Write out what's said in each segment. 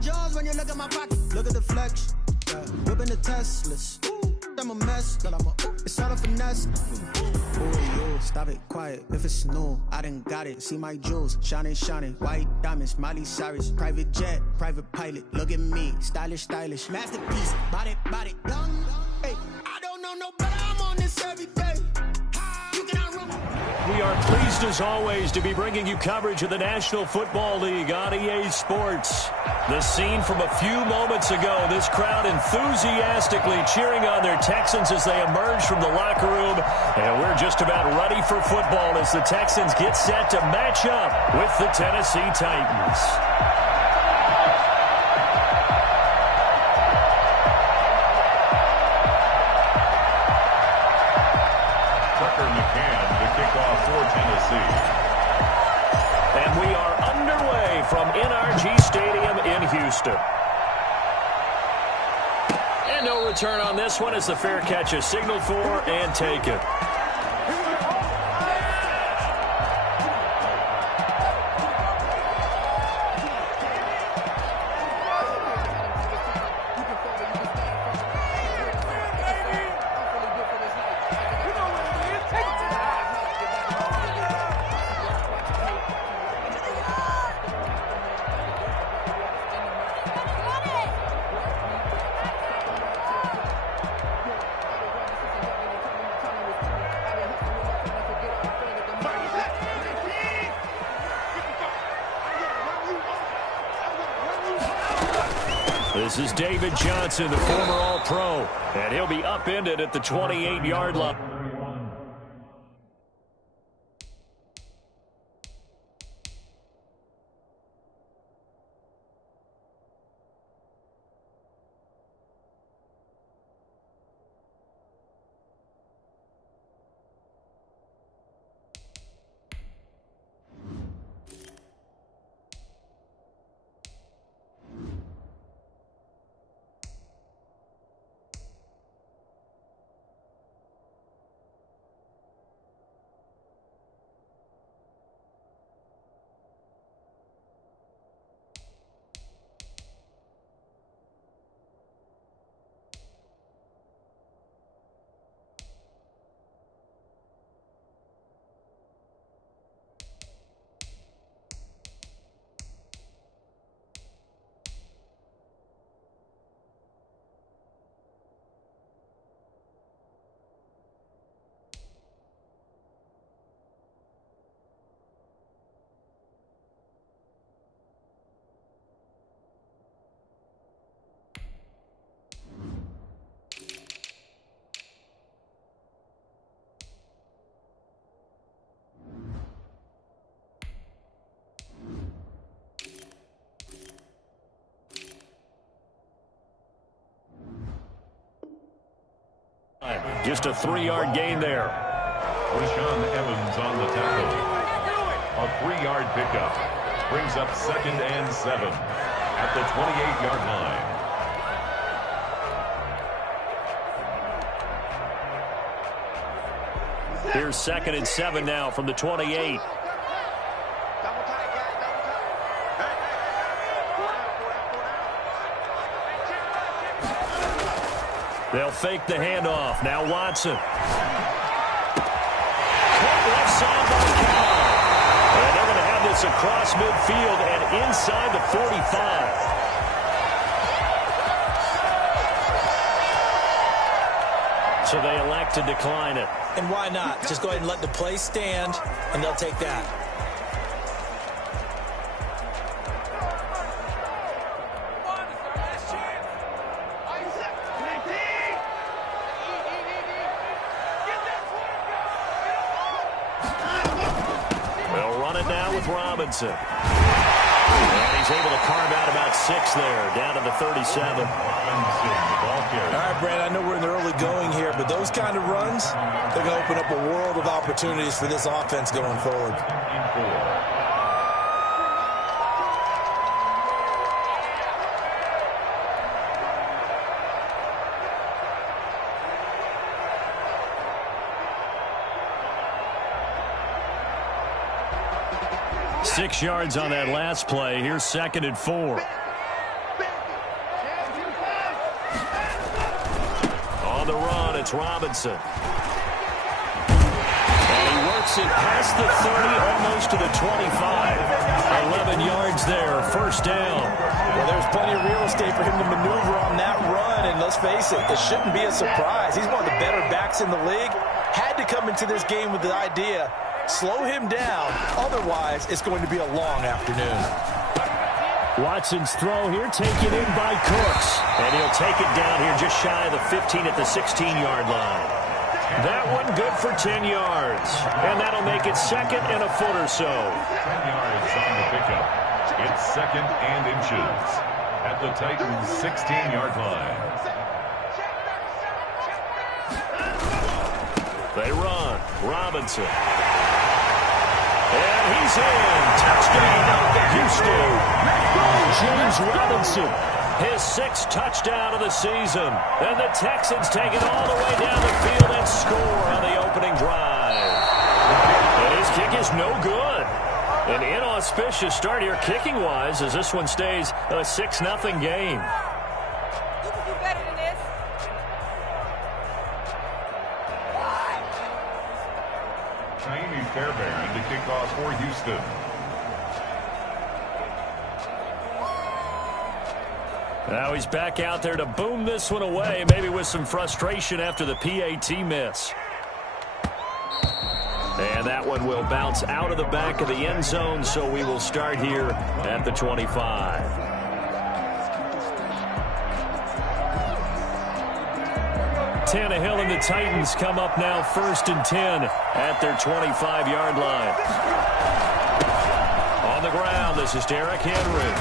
jaws when you look at my pocket. Look at the flex. Yeah. Whipping the Teslas. I'm a mess, but it's all a finesse. Ooh, stop it, quiet. If it's new, I done got it. See my jewels, shining, shining. White diamonds, Miley Cyrus. Private jet, private pilot. Look at me, stylish, stylish. Masterpiece, body, young. Hey, I don't know no better. I'm on this every day. You cannot run. We are pleased as always to be bringing you coverage of the National Football League on EA Sports. The scene from a few moments ago, this crowd enthusiastically cheering on their Texans as they emerge from the locker room. And we're just about ready for football as the Texans get set to match up with the Tennessee Titans. For Tennessee. And we are underway from NRG Stadium in Houston. And no return on this one as the fair catch is signaled for and taken. This is David Johnson, the former All-Pro, and he'll be upended at the 28-yard line. Just a 3-yard gain there. Rashaan Evans on the tackle. A 3-yard pickup. Brings up 2nd and 7 at the 28-yard line. Here's 2nd and 7 now from the 28. They'll fake the handoff. Now Watson. Left side by Cowan. And they're going to have this across midfield and inside the 45. So they elect to decline it. And why not? Just go ahead and let the play stand, and they'll take that. Robinson. And he's able to carve out about 6 there, down to the 37. All right, Brad, I know we're in the early going here, but those kind of runs, they're going to open up a world of opportunities for this offense going forward. Six yards on that last play. Here's 2nd and 4. the run. It's Robinson. And he works it past the 30, almost to the 25. 11 yards there, first down. Well, there's plenty of real estate for him to maneuver on that run, and let's face it, it shouldn't be a surprise. He's one of the better backs in the league. Had to come into this game with the idea, slow him down, otherwise it's going to be a long afternoon. Watson's throw here taken in by Cooks, and he'll take it down here just shy of the 15 at the 16-yard line. That one good for 10 yards, and that'll make it second and a foot or so. 10 yards on the pickup. It's second and inches at the Titans' 16-yard line. They run. Robinson. And he's in. Touchdown, Houston. James Robinson, his 6th touchdown of the season. And the Texans take it all the way down the field and score on the opening drive. And his kick is no good. An inauspicious start here kicking-wise as this one stays a 6-0 game. You can do better than this. Naimi Fairbairn to kick off for Houston. Now he's back out there to boom this one away, maybe with some frustration after the PAT miss. And that one will bounce out of the back of the end zone, so we will start here at the 25. Tannehill and the Titans come up now 1st and 10 at their 25-yard line. On the ground, this is Derrick Henry.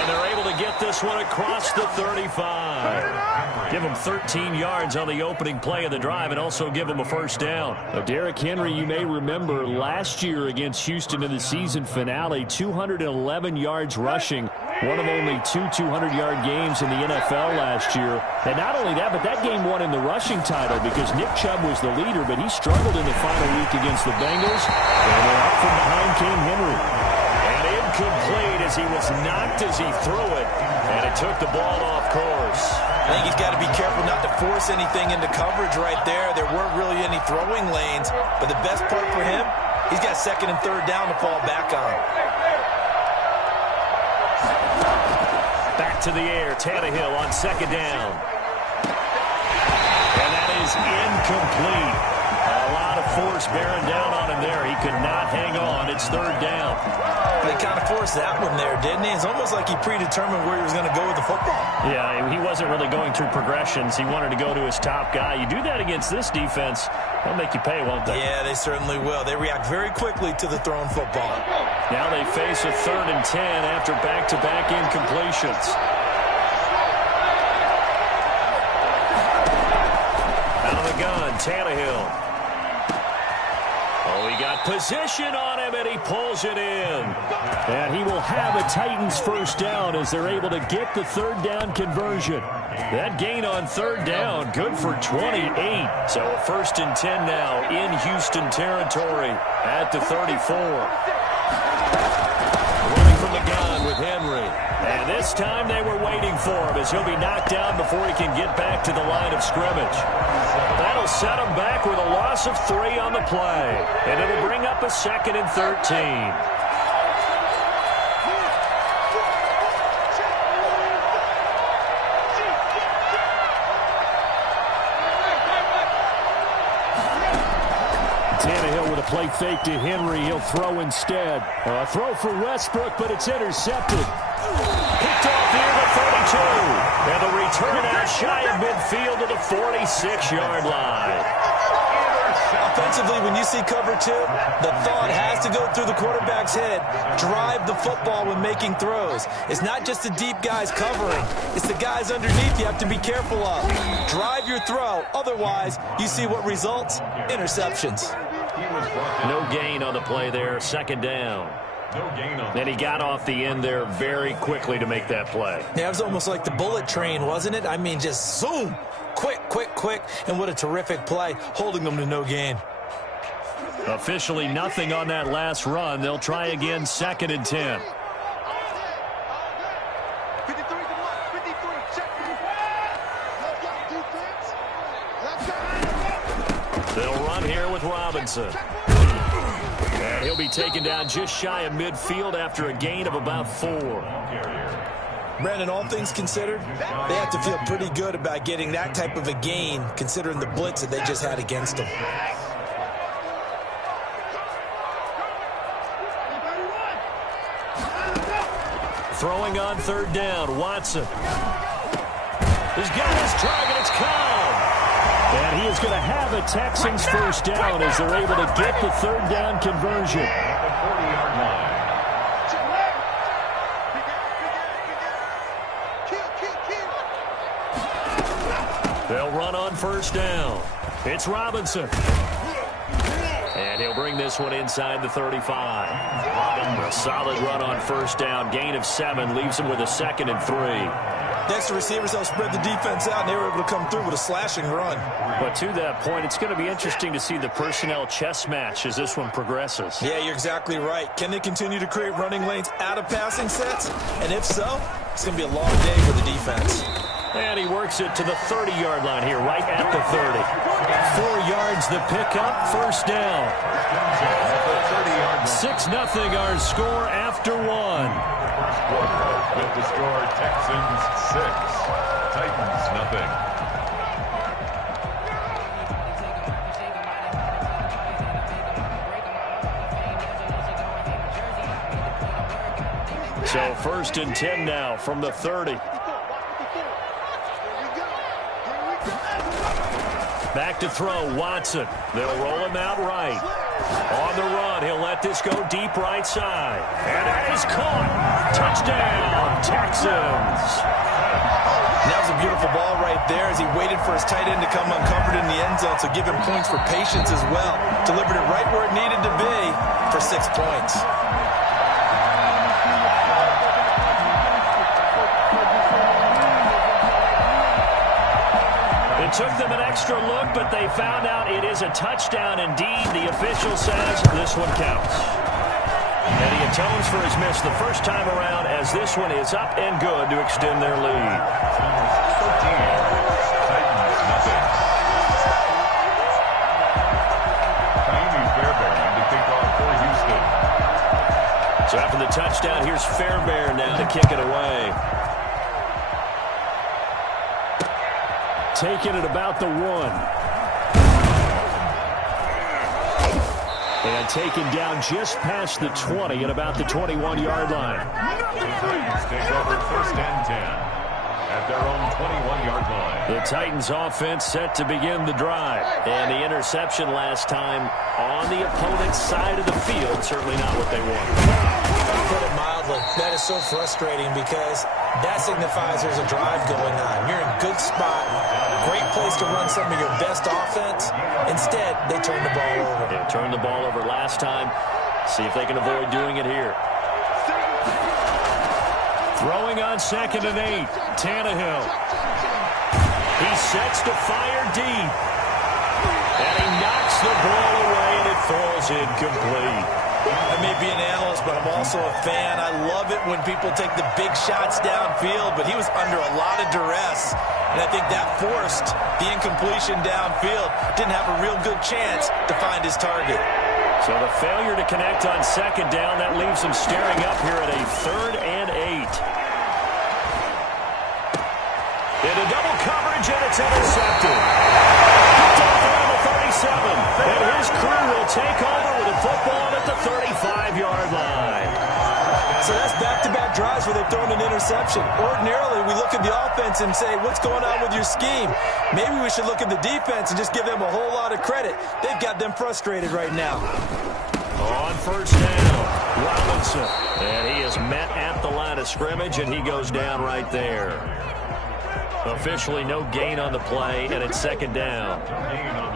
And they're able to get this one across the 35. Give him 13 yards on the opening play of the drive and also give him a first down. Now, Derrick Henry, you may remember last year against Houston in the season finale, 211 yards rushing. One of only 2 200-yard games in the NFL last year. And not only that, but that game won him the rushing title because Nick Chubb was the leader, but he struggled in the final week against the Bengals. And up from behind came Henry. And incomplete as he was knocked as he threw it. And it took the ball off course. I think he's got to be careful not to force anything into coverage right there. There weren't really any throwing lanes. But the best part for him, he's got 2nd and 3rd down to fall back on. Back to the air, Tannehill on 2nd down. And that is incomplete. A lot of force bearing down on him there. He could not hang on. It's 3rd down. They kind of forced that one there, didn't he? It's almost like he predetermined where he was going to go with the football. Yeah, he wasn't really going through progressions. He wanted to go to his top guy. You do that against this defense, they'll make you pay, won't they? Yeah, they certainly will. They react very quickly to the thrown football. Now they face a 3rd and 10 after back-to-back incompletions. Out of the gun, Tannehill. Oh, he got position on him, and he pulls it in. And he will have a Titans first down as they're able to get the 3rd down conversion. That gain on 3rd down, good for 28. So a 1st and 10 now in Houston territory at the 34. Running from the gun with Henry. And this time they were waiting for him as he'll be knocked down before he can get back to the line of scrimmage. That'll set him back with a loss of 3 on the play. And it'll bring up a 2nd and 13. Tannehill with a play fake to Henry. He'll throw instead. A throw for Westbrook, but it's intercepted. Picked off here at 32. And the return out shy of midfield to the 46-yard line. Offensively, when you see cover 2, the thought has to go through the quarterback's head. Drive the football when making throws. It's not just the deep guys covering. It's the guys underneath you have to be careful of. Drive your throw. Otherwise, you see what results? Interceptions. No gain on the play there. 2nd down. No gain on. And he got off the end there very quickly to make that play. Yeah, it was almost like the bullet train, wasn't it? I mean, just zoom. Quick, quick, quick. And what a terrific play, holding them to no gain. Officially nothing on that last run. They'll try again, 2nd and 10. They'll run here with Robinson. And he'll be taken down just shy of midfield after a gain of about 4. Brandon, all things considered, they have to feel pretty good about getting that type of a gain, considering the blitz that they just had against them. Throwing on 3rd down, Watson. He's got his target, it's Cobb. And he is going to have a Texans first down as they're able to get the 3rd down conversion. They'll run on 1st down. It's Robinson. And he'll bring this one inside the 35. A solid run on 1st down. Gain of 7 leaves him with a 2nd and 3. Next, the receivers help spread the defense out, and they were able to come through with a slashing run. But to that point, it's going to be interesting to see the personnel chess match as this one progresses. Yeah, you're exactly right. Can they continue to create running lanes out of passing sets? And if so, it's going to be a long day for the defense. And he works it to the 30-yard line here, right at the 30. 4 yards the pickup, 1st down. 6-0 our score after 1. With the score, Texans 6, Titans 0. So 1st and 10 now from the 30. Back to throw, Watson. They'll roll him out right. On the run, he'll let this go deep right side. And that is caught. Touchdown, Texans. That was a beautiful ball right there as he waited for his tight end to come uncovered in the end zone, so give him points for patience as well. Delivered it right where it needed to be for 6 points. It took them an extra look, but they found out it is a touchdown indeed. The official says this one counts. And he atones for his miss the first time around as this one is up and good to extend their lead. So after the touchdown, here's Fairbairn now to kick it away. Taking it about the 1. And taken down just past the 20 at about the 21-yard line. Titans take over 1st and 10 at their own 21-yard line. The Titans offense set to begin the drive. And the interception last time on the opponent's side of the field, certainly not what they wanted. To put it mildly, that is so frustrating because that signifies there's a drive going on. You're in a good spot, great place to run some of your best offense. Instead, they turn the ball over. They turned the ball over last time. See if they can avoid doing it here. Throwing on 2nd and 8. Tannehill. He sets to fire deep. And he knocks the ball away, and it falls incomplete. I may be an analyst, but I'm also a fan. I love it when people take the big shots downfield, but he was under a lot of duress, and I think that forced the incompletion downfield. Didn't have a real good chance to find his target. So the failure to connect on 2nd down, that leaves him staring up here at a 3rd and 8. Into double coverage, and it's intercepted. Picked off around the 37, and his crew will take over with a football at the 35-yard line. So that's back-to-back drives where they've thrown an interception. Ordinarily, we look at the offense and say, what's going on with your scheme? Maybe we should look at the defense and just give them a whole lot of credit. They've got them frustrated right now. On 1st down, Robinson. And he is met at the line of scrimmage, and he goes down right there. Officially no gain on the play, and it's 2nd down.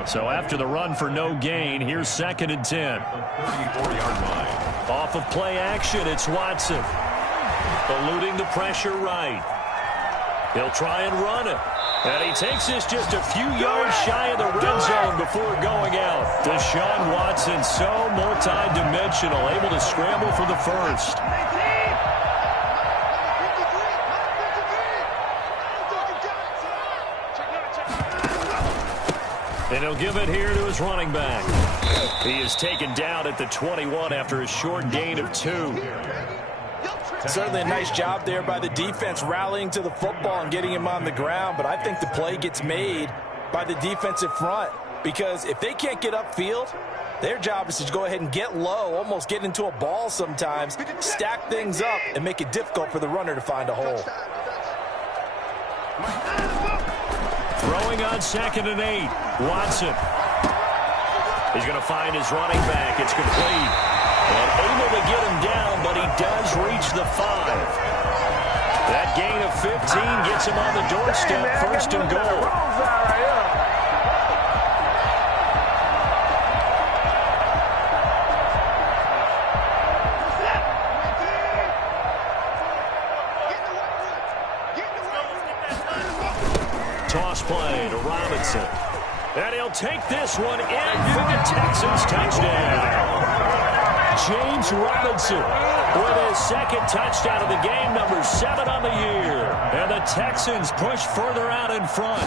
So after the run for no gain, here's 2nd and 10. 34-yard line. Off of play action, it's Watson. Eluding the pressure right. He'll try and run it. And he takes this just a few yards shy of the red zone before going out. Deshaun Watson, so multi-dimensional, able to scramble for the first. And he'll give it here to his running back. He is taken down at the 21 after a short gain of 2. Certainly a nice job there by the defense rallying to the football and getting him on the ground, but I think the play gets made by the defensive front because if they can't get upfield, their job is to go ahead and get low, almost get into a ball sometimes, stack things up, and make it difficult for the runner to find a hole. Throwing on 2nd and 8. Watson. He's going to find his running back. It's complete. And able to get him down, but he does reach the 5. That gain of 15 gets him on the doorstep, 1st and goal. Toss play to Robinson. And he'll take this one in for the Texans touchdown. James Robinson with his 2nd touchdown of the game, number 7 on the year. And the Texans push further out in front.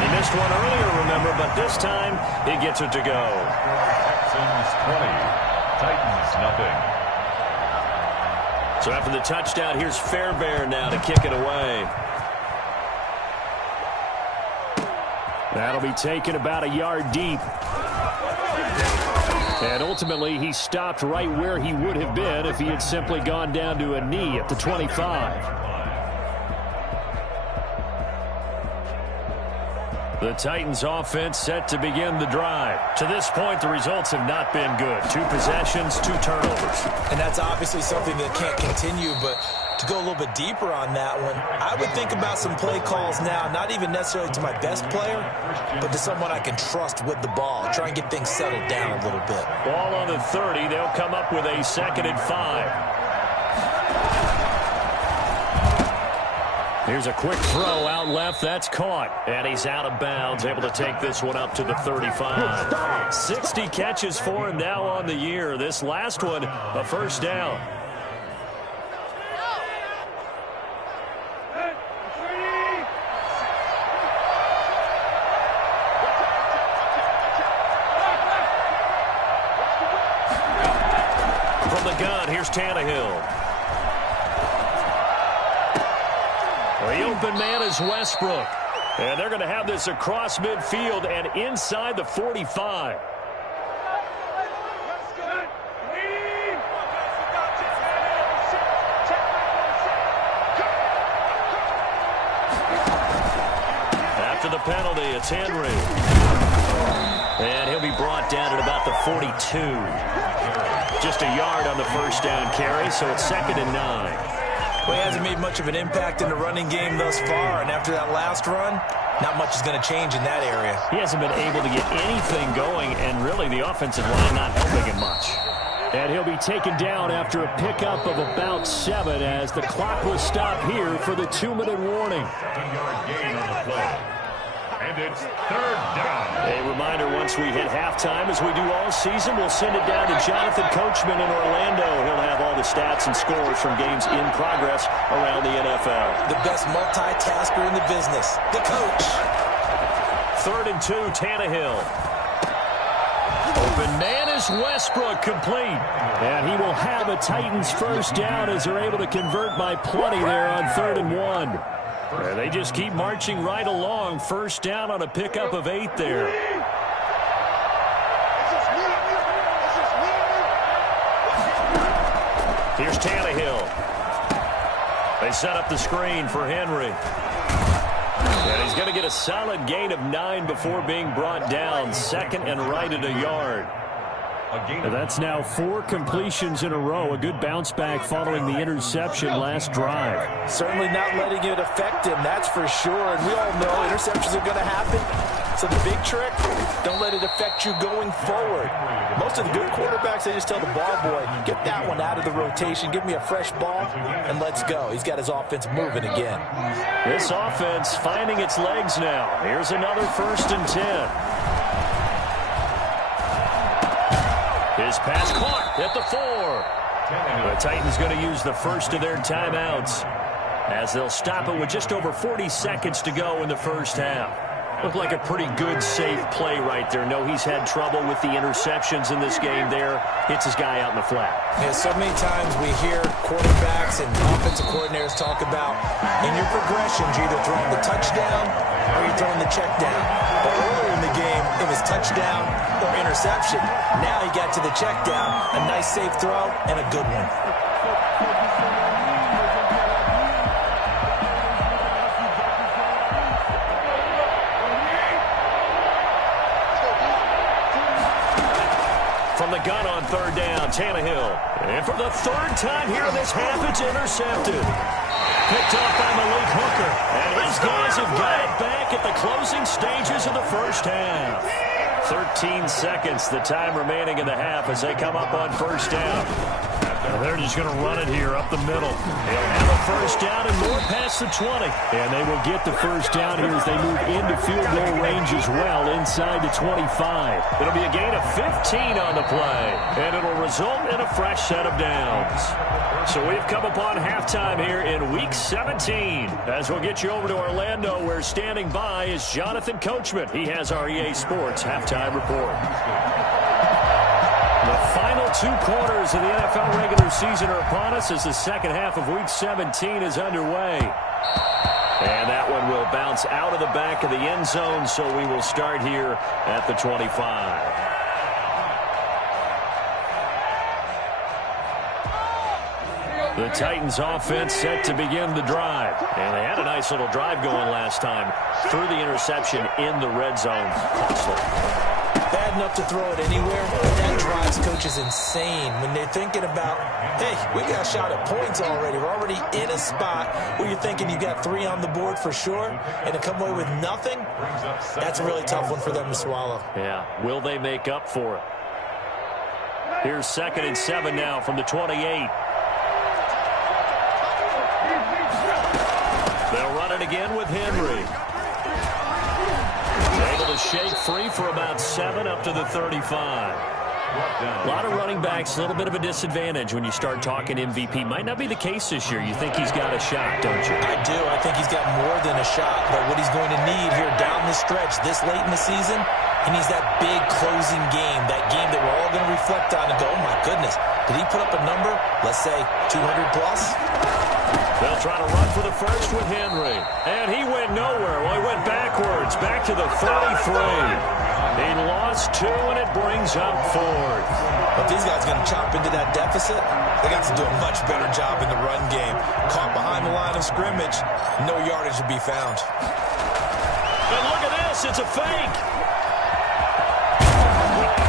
He missed one earlier, remember, but this time he gets it to go. Texans 20, Titans nothing. So after the touchdown, here's Fairbairn now to kick it away. That'll be taken about a yard deep. And ultimately, he stopped right where he would have been if he had simply gone down to a knee at the 25. The Titans offense set to begin the drive. To this point, the results have not been good. 2 possessions, 2 turnovers. And that's obviously something that can't continue, but to go a little bit deeper on that one, I would think about some play calls now, not even necessarily to my best player, but to someone I can trust with the ball. Try and get things settled down a little bit. Ball on the 30. They'll come up with a 2nd and 5. Here's a quick throw out left. That's caught. And he's out of bounds, able to take this one up to the 35. 60 catches for him now on the year. This last one, a 1st down. From the gun, here's Tannehill. The open man is Westbrook. And they're going to have this across midfield and inside the 45. After the penalty, it's Henry. And he'll be brought down at about the 42. Just a yard on the 1st down carry, so it's 2nd and 9. Well, he hasn't made much of an impact in the running game thus far, and after that last run, not much is going to change in that area. He hasn't been able to get anything going, and really the offensive line not helping him much. And he'll be taken down after a pickup of about 7 as the clock will stop here for the 2-minute warning. 7-yard gain on the play. And it's 3rd down. A reminder, once we hit halftime, as we do all season, we'll send it down to Jonathan Coachman in Orlando. He'll have all the stats and scores from games in progress around the NFL. The best multitasker in the business, the coach. 3rd and 2, Tannehill. Open man is Westbrook, complete. And he will have a Titans 1st down as they're able to convert by plenty there on 3rd and 1. And they just keep marching right along. 1st down on a pickup of 8 there. Here's Tannehill. They set up the screen for Henry. And he's going to get a solid gain of 9 before being brought down. 2nd and right at a yard. And that's now 4 completions in a row. A good bounce back following the interception last drive. Certainly not letting it affect him, that's for sure. And we all know interceptions are going to happen. So the big trick, don't let it affect you going forward. Most of the good quarterbacks, they just tell the ball boy, get that one out of the rotation, give me a fresh ball, and let's go. He's got his offense moving again. This offense finding its legs now. Here's another 1st and 10. His pass caught at the 4. The Titans going to use the first of their timeouts as they'll stop it with just over 40 seconds to go in the first half. Looked like a pretty good, safe play right there. No, he's had trouble with the interceptions in this game there. Hits his guy out in the flat. Yeah, so many times we hear quarterbacks and offensive coordinators talk about in your progressions, you're either throwing the touchdown or you're throwing the check down. But earlier in the game, it was touchdown or interception. Now he got to the check down, a nice safe throw, and a good one. From the gun on third down, Tannehill. And for the third time here in this half, it's intercepted. Picked off by Malik Hooker. And his guys have got it back at the closing stages of the first half. 13 seconds, the time remaining in the half as they come up on first down. And they're just going to run it here up the middle. They'll have a first down and more past the 20. And they will get the first down here as they move into field goal range as well inside the 25. It'll be a gain of 15 on the play. And it'll result in a fresh set of downs. So we've come upon halftime here in Week 17. As we'll get you over to Orlando, where standing by is Jonathan Coachman. He has our EA Sports halftime report. The final 2 quarters of the NFL regular season are upon us as the second half of Week 17 is underway. And that one will bounce out of the back of the end zone, so we will start here at the 25. The Titans offense set to begin the drive. And they had a nice little drive going last time. Threw the interception in the red zone. Costly. Bad enough to throw it anywhere, but that drives coaches insane when they're thinking about, hey, we got a shot at points already. We're already in a spot where you're thinking you got 3 on the board for sure, and to come away with nothing, that's a really tough one for them to swallow. Yeah, will they make up for it? Here's 2nd and 7 now from the 28. They'll run it again with Henry. Able to shake free for about 7 up to the 35. A lot of running backs, a little bit of a disadvantage when you start talking MVP. Might not be the case this year. You think he's got a shot, don't you? I do. I think he's got more than a shot. But what he's going to need here down the stretch this late in the season, he needs that big closing game, that game that we're all going to reflect on and go, oh, my goodness, did he put up a number, let's say 200 plus? They'll try to run for the first with Henry. And he went nowhere. Well, he went backwards, back to the 33. He lost 2, and it brings up 4th. But these guys are going to chop into that deficit. They got to do a much better job in the run game. Caught behind the line of scrimmage, no yardage to be found. And look at this. It's a fake.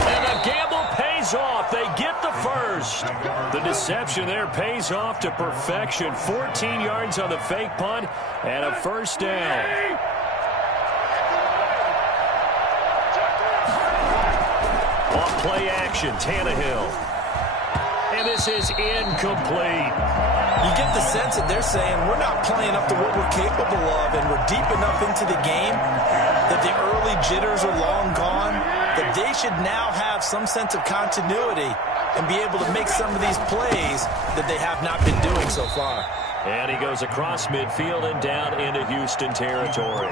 And the gamble pays off. They get the first. The deception there pays off to perfection. 14 yards on the fake punt and a first down. Off play action, Tannehill. And this is incomplete. You get the sense that they're saying we're not playing up to what we're capable of, and we're deep enough into the game that the early jitters are long gone, that they should now have some sense of continuity and be able to make some of these plays that they have not been doing so far. And he goes across midfield and down into Houston territory.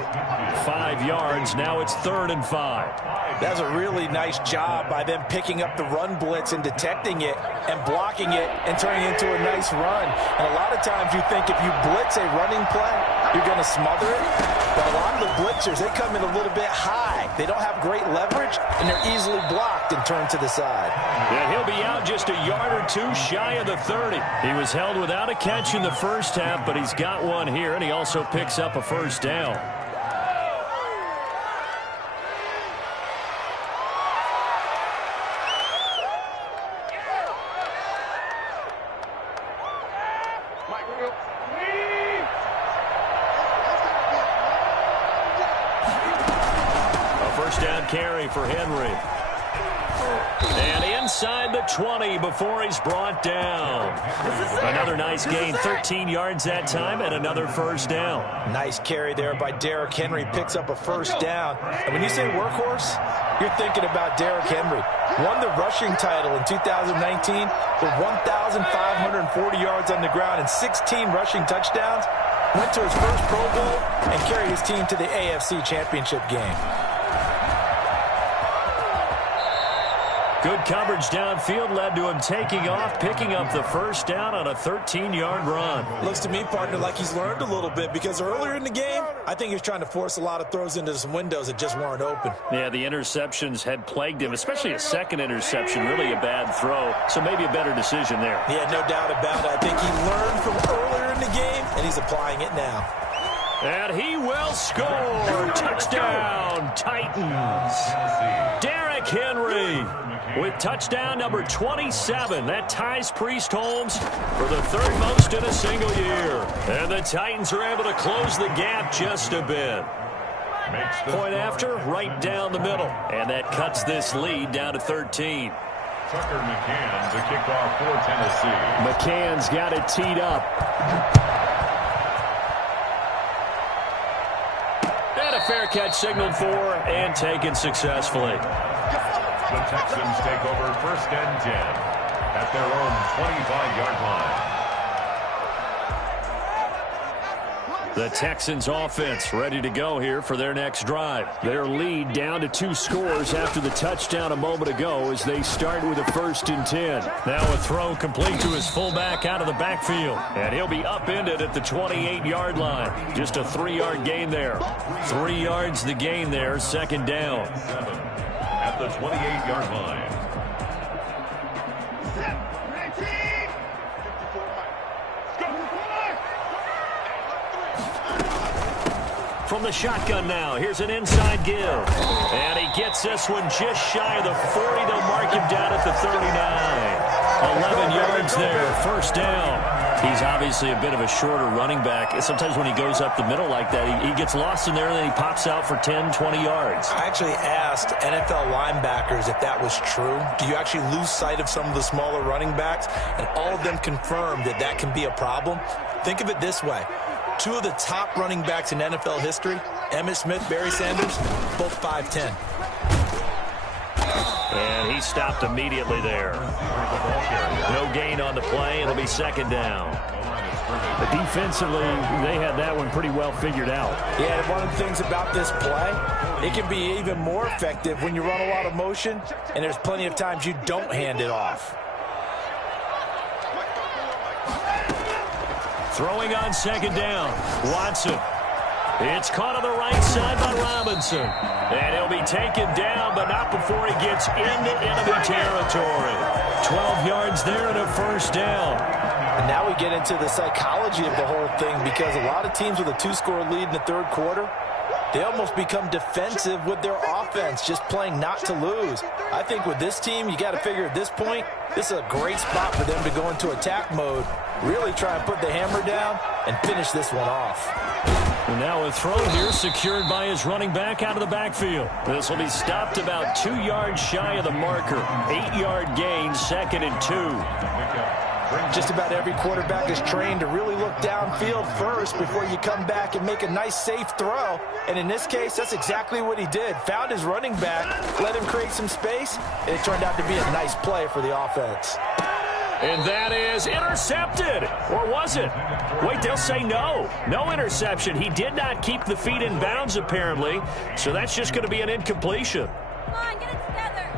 5 yards. Now it's 3rd and 5. That's a really nice job by them picking up the run blitz and detecting it and blocking it and turning it into a nice run. And a lot of times you think if you blitz a running play, you're going to smother it. But a lot of the blitzers, they come in a little bit high. They don't have great leverage, and they're easily blocked and turned to the side. Yeah, he'll be out just a yard or 2 shy of the 30. He was held without a catch in the first half, but he's got one here, and he also picks up a first down. Carry for Henry. And inside the 20 before he's brought down. Another nice gain, 13 yards that time, and another first down. Nice carry there by Derrick Henry. Picks up a first down. And when you say workhorse, you're thinking about Derrick Henry. Won the rushing title in 2019 with 1,540 yards on the ground and 16 rushing touchdowns. went to his first Pro Bowl, and carried his team to the AFC Championship game. Good coverage downfield led to him taking off, picking up the first down on a 13-yard run. Looks to me, partner, like he's learned a little bit, because earlier in the game, I think he was trying to force a lot of throws into some windows that just weren't open. Yeah, the interceptions had plagued him, especially a second interception, really a bad throw, so maybe a better decision there. Yeah, no doubt about it. I think he learned from earlier in the game, and he's applying it now. And he will score. Touchdown, Titans. Derrick Henry with touchdown number 27. That ties Priest Holmes for the third most in a single year. And the Titans are able to close the gap just a bit. Point after, right down the middle. And that cuts this lead down to 13. Tucker McCann, the kickoff for Tennessee. McCann's got it teed up. And a fair catch signaled for and taken successfully. The Texans take over 1st and 10 at their own 25-yard line. The Texans offense ready to go here for their next drive. Their lead down to 2 scores after the touchdown a moment ago as they start with a 1st and 10. Now a throw complete to his fullback out of the backfield. And he'll be upended at the 28-yard line. Just a 3-yard gain there. 3 yards the gain there, 2nd down. At the 28-yard line. From the shotgun now, here's an inside give. And he gets this one just shy of the 40. They'll mark him down at the 39. 11 yards there, 1st down. He's obviously a bit of a shorter running back. Sometimes when he goes up the middle like that, he gets lost in there and then he pops out for 10, 20 yards. I actually asked NFL linebackers if that was true. Do you actually lose sight of some of the smaller running backs? And all of them confirmed that that can be a problem. Think of it this way. 2 of the top running backs in NFL history, Emmitt Smith, Barry Sanders, both 5'10". And he stopped immediately there. No gain on the play. It'll be 2nd down. But defensively, they had that one pretty well figured out. Yeah, and one of the things about this play, it can be even more effective when you run a lot of motion, and there's plenty of times you don't hand it off. Throwing on 2nd down. Watson. It's caught on the right side by Robinson. And he'll be taken down, but not before he gets into enemy territory. 12 yards there and a 1st down. And now we get into the psychology of the whole thing, because a lot of teams with a 2-score lead in the 3rd quarter, they almost become defensive with their offense, just playing not to lose. I think with this team, you got to figure at this point, this is a great spot for them to go into attack mode, really try and put the hammer down and finish this one off. And now a throw here secured by his running back out of the backfield. This will be stopped about 2 yards shy of the marker. 8-yard gain, 2nd and 2. Just about every quarterback is trained to really look downfield first before you come back and make a nice, safe throw. And in this case, that's exactly what he did. Found his running back, let him create some space, and it turned out to be a nice play for the offense. And that is intercepted. Or was it? Wait, they'll say no. No interception. He did not keep the feet in bounds, apparently. So that's just going to be an incompletion. Come on, get it together.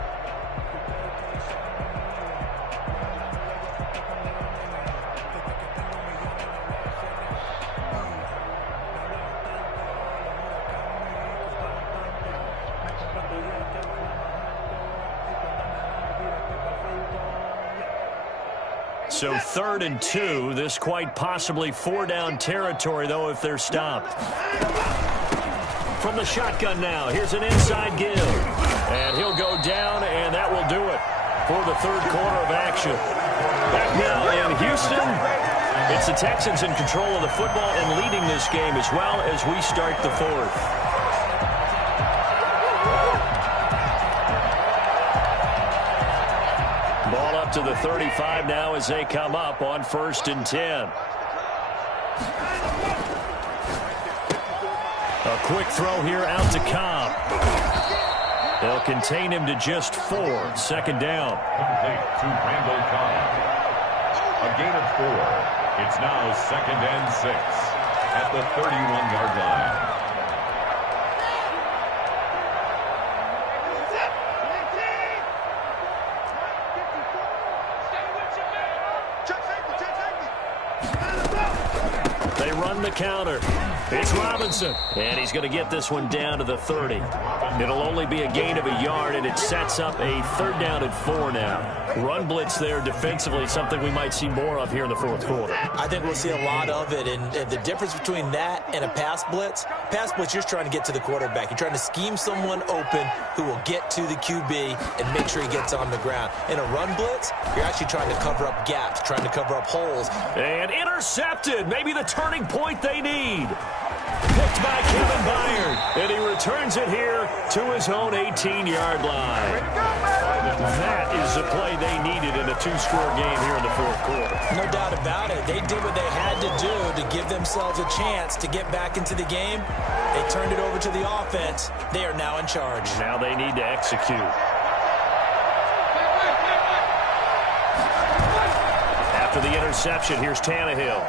So 3rd and 2. This quite possibly 4-down territory, though, if they're stopped. From the shotgun now, here's an inside give. And he'll go down, and that will do it for the 3rd quarter of action. Back now in Houston, it's the Texans in control of the football and leading this game as well as we start the 4th. Ball up to the 35 now as they come up on 1st and 10. A quick throw here out to Cobb. They'll contain him to just 4. 2nd down. Complete to Randall Cobb. A gain of 4. It's now 2nd and 6. at the 31-yard line. They run the counter. It's Robinson. And he's going to get this one down to the 30. It'll only be a gain of a yard, and it sets up a 3rd down and 4 now. Run blitz there defensively, something we might see more of here in the 4th quarter. I think we'll see a lot of it, and the difference between that and a pass blitz, you're just trying to get to the quarterback. You're trying to scheme someone open who will get to the QB and make sure he gets on the ground. In a run blitz, you're actually trying to cover up gaps, trying to cover up holes. And intercepted. Maybe the turning point they need. Picked by Kevin Byard. And he returns it here to his own 18-yard line. That is the play they needed in a 2-score game here in the 4th quarter. No doubt about it. They did what they had to do to give themselves a chance to get back into the game. They turned it over to the offense. They are now in charge. Now they need to execute. After the interception, here's Tannehill.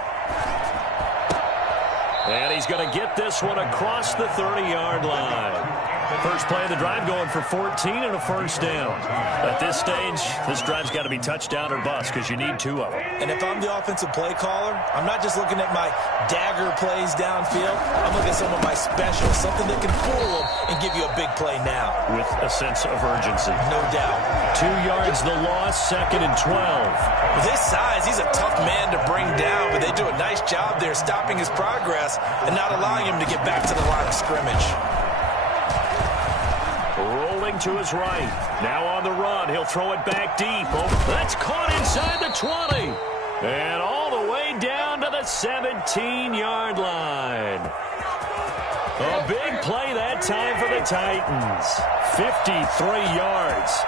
And he's going to get this one across the 30-yard line. First play of the drive going for 14 and a 1st down. At this stage, this drive's got to be touchdown or bust because you need 2 of them. And if I'm the offensive play caller, I'm not just looking at my dagger plays downfield. I'm looking at some of my specials, something that can fool them and give you a big play now. With a sense of urgency. No doubt. 2 yards the loss, 2nd and 12. With his size, he's a tough man to bring down, but they do a nice job there stopping his progress and not allowing him to get back to the line of scrimmage. Rolling to his right. Now on the run. He'll throw it back deep. Oh, that's caught inside the 20. And all the way down to the 17-yard line. A big play that time for the Titans. 53 yards.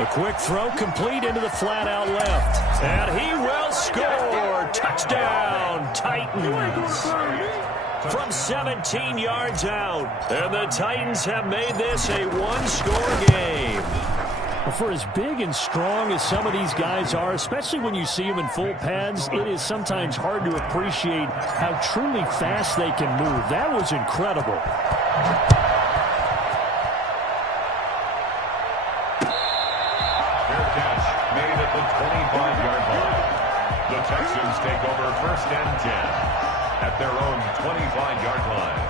A quick throw complete into the flat out left. And he will score. Touchdown, Titans. From 17 yards out. And the Titans have made this a 1-score game. Well, for as big and strong as some of these guys are, especially when you see them in full pads, it is sometimes hard to appreciate how truly fast they can move. That was incredible. Fair catch made at the 25-yard line. The Texans take over 1st and 10. At their own 25-yard line.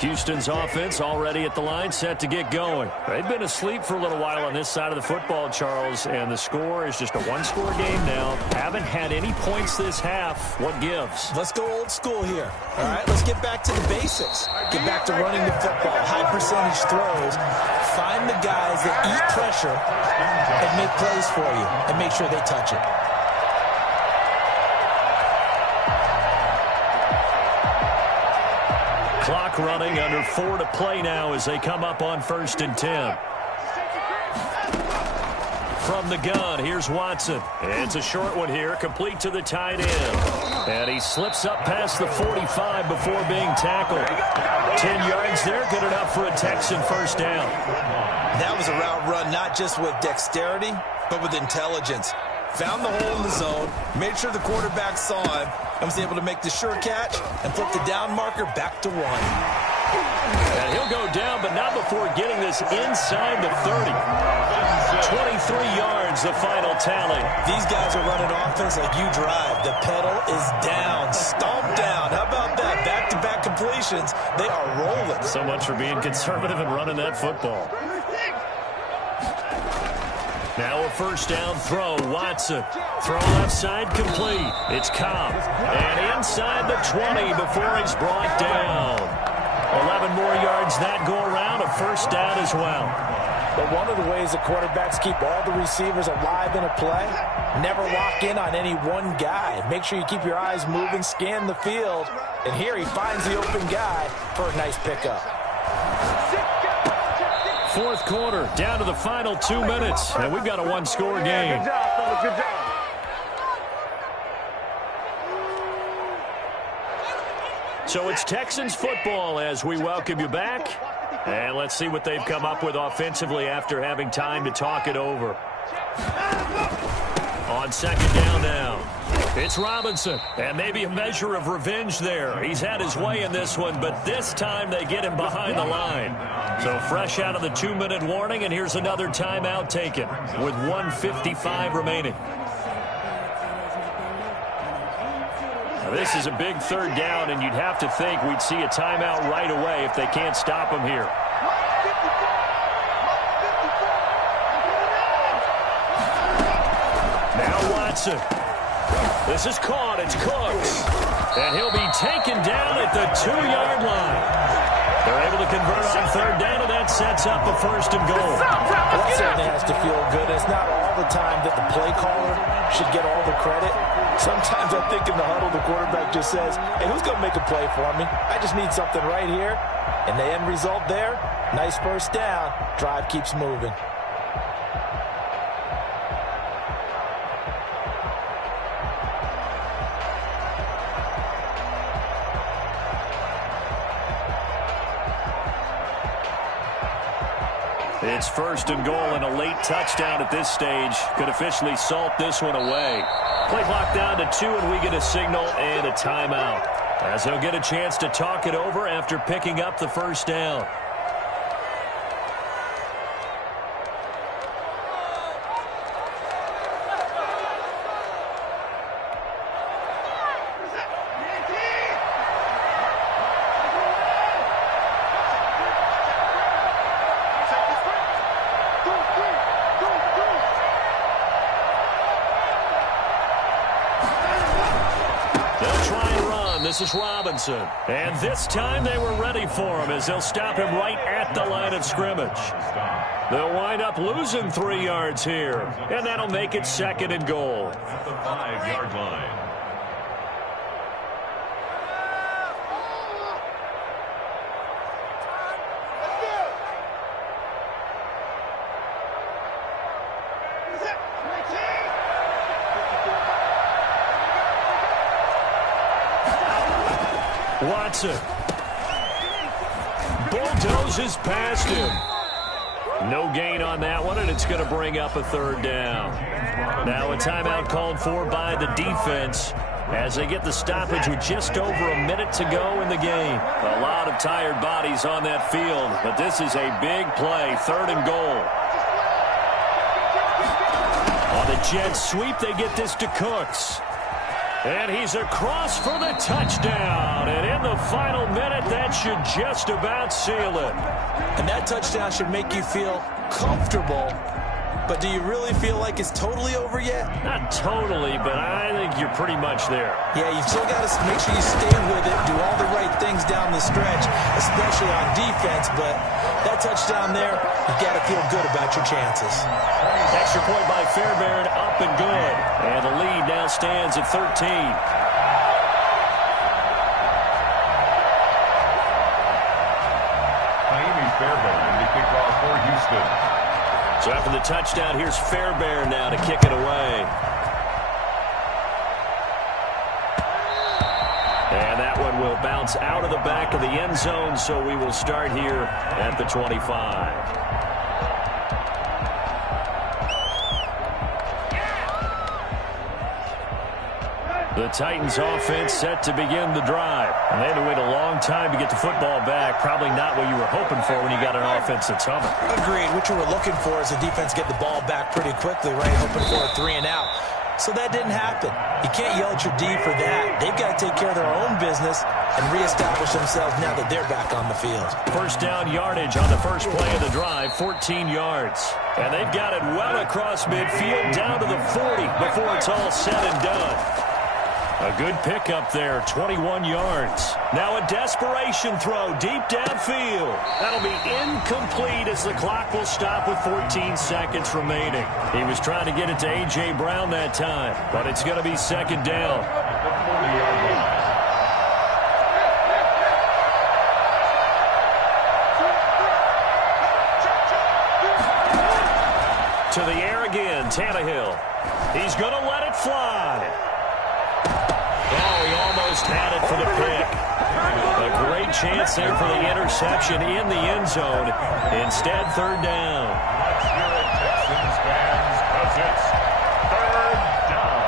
Houston's offense already at the line, set to get going. They've been asleep for a little while on this side of the football, Charles, and the score is just a 1-score game now. Haven't had any points this half. What gives? Let's go old school here. All right, let's get back to the basics. Get back to running the football, high percentage throws. Find the guys that eat pressure and make plays for you and make sure they touch it. Clock running, under 4 to play now as they come up on 1st and 10. From the gun, here's Watson. It's a short one here, complete to the tight end. And he slips up past the 45 before being tackled. 10 yards there, good enough for a Texan 1st down. That was a route run not just with dexterity, but with intelligence. Found the hole in the zone, made sure the quarterback saw him, and was able to make the sure catch and flip the down marker back to 1. And he'll go down, but not before getting this inside the 30. 23 yards, the final tally. These guys are running offense like you drive. The pedal is down, stomped down. How about that? Back-to-back completions. They are rolling. So much for being conservative and running that football. Now a 1st down throw. Watson. Throw left side complete. It's Cobb. And inside the 20 before he's brought down. 11 more yards that go around. A 1st down as well. But one of the ways the quarterbacks keep all the receivers alive in a play, never lock in on any one guy. Make sure you keep your eyes moving, scan the field. And here he finds the open guy for a nice pickup. 4th quarter, down to the final 2 minutes, and we've got a 1-score game. Good job, fellas. Good job. So it's Texans football as we welcome you back. And let's see what they've come up with offensively after having time to talk it over. On second down now, it's Robinson. And maybe a measure of revenge there. He's had his way in this one, but this time they get him behind the line. So fresh out of the 2-minute warning, and here's another timeout taken with 1:55 remaining. Now, this is a big third down, and you'd have to think we'd see a timeout right away if they can't stop him here. Now Watson. This is caught. It's Cooks. And he'll be taken down at the 2-yard line. They're able to convert on third down, and that sets up a first and goal. That certainly has to feel good. It's not all the time that the play caller should get all the credit. Sometimes I think in the huddle, the quarterback just says, hey, who's going to make a play for me? I just need something right here. And the end result there, nice first down. Drive keeps moving. It's first and goal, and a late touchdown at this stage could officially salt this one away. Play clock down to 2, and we get a signal and a timeout, as they'll get a chance to talk it over after picking up the first down. This is Robinson. And this time they were ready for him as they'll stop him right at the line of scrimmage. They'll wind up losing 3 yards here. And that'll make it second and goal. At the 5-yard line. Watson bulldozes past him. No gain on that one, and it's going to bring up a third down. Now a timeout called for by the defense as they get the stoppage with just over a minute to go in the game. A lot of tired bodies on that field, but this is a big play, third and goal. On the jet sweep, they get this to Cooks. And he's across for the touchdown. And in the final minute, that should just about seal it. And that touchdown should make you feel comfortable. But do you really feel like it's totally over yet? Not totally, but I think you're pretty much there. Yeah, you've still got to make sure you stay with it, do all the right things down the stretch, especially on defense. But that touchdown there, you've got to feel good about your chances. Extra point by Fairbairn, up and good. And the lead now stands at 13. Fairbairn to kick off for Houston. So after the touchdown, here's Fairbairn now to kick it away. And that one will bounce out of the back of the end zone, so we will start here at the 25. The Titans offense set to begin the drive. And they had to wait a long time to get the football back. Probably not what you were hoping for when you got an offense that's humming. Agreed. What you were looking for is the defense get the ball back pretty quickly, right? Hoping for a 3 and out. So that didn't happen. You can't yell at your D for that. They've got to take care of their own business and reestablish themselves now that they're back on the field. First down yardage on the first play of the drive, 14 yards. And they've got it well across midfield down to the 40 before it's all said and done. A good pickup there, 21 yards. Now a desperation throw deep downfield. That'll be incomplete as the clock will stop with 14 seconds remaining. He was trying to get it to A.J. Brown that time, but it's going to be second down. To the air again, Tannehill. He's going to let it fly. Oh, he almost had it for the pick. A great chance there for the interception in the end zone. Instead, third down. Let's hear it, Texans fans, because it's third down.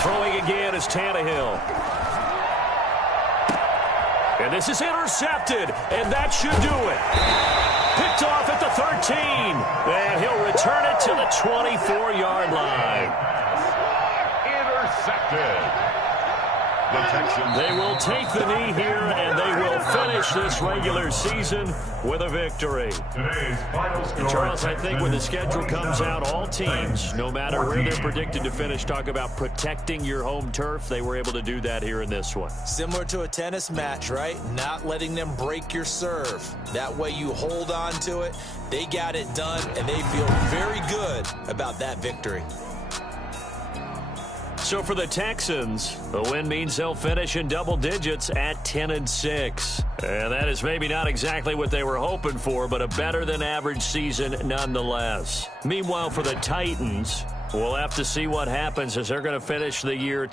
Throwing again is Tannehill. And this is intercepted, and that should do it. Picked off at the 13, and he'll return it to the 24-yard line. Intercepted. The Texans. They will take the knee here, and they will finish this regular season with a victory. Today's final score. Charles, I think when the schedule comes out, all teams, no matter where they're predicted to finish, talk about protecting your home turf. They were able to do that here in this one. Similar to a tennis match, right? Not letting them break your serve. That way you hold on to it. They got it done, and they feel very good about that victory. So for the Texans, the win means they'll finish in double digits at 10-6. And that is maybe not exactly what they were hoping for, but a better than average season nonetheless. Meanwhile, for the Titans, we'll have to see what happens as they're going to finish the year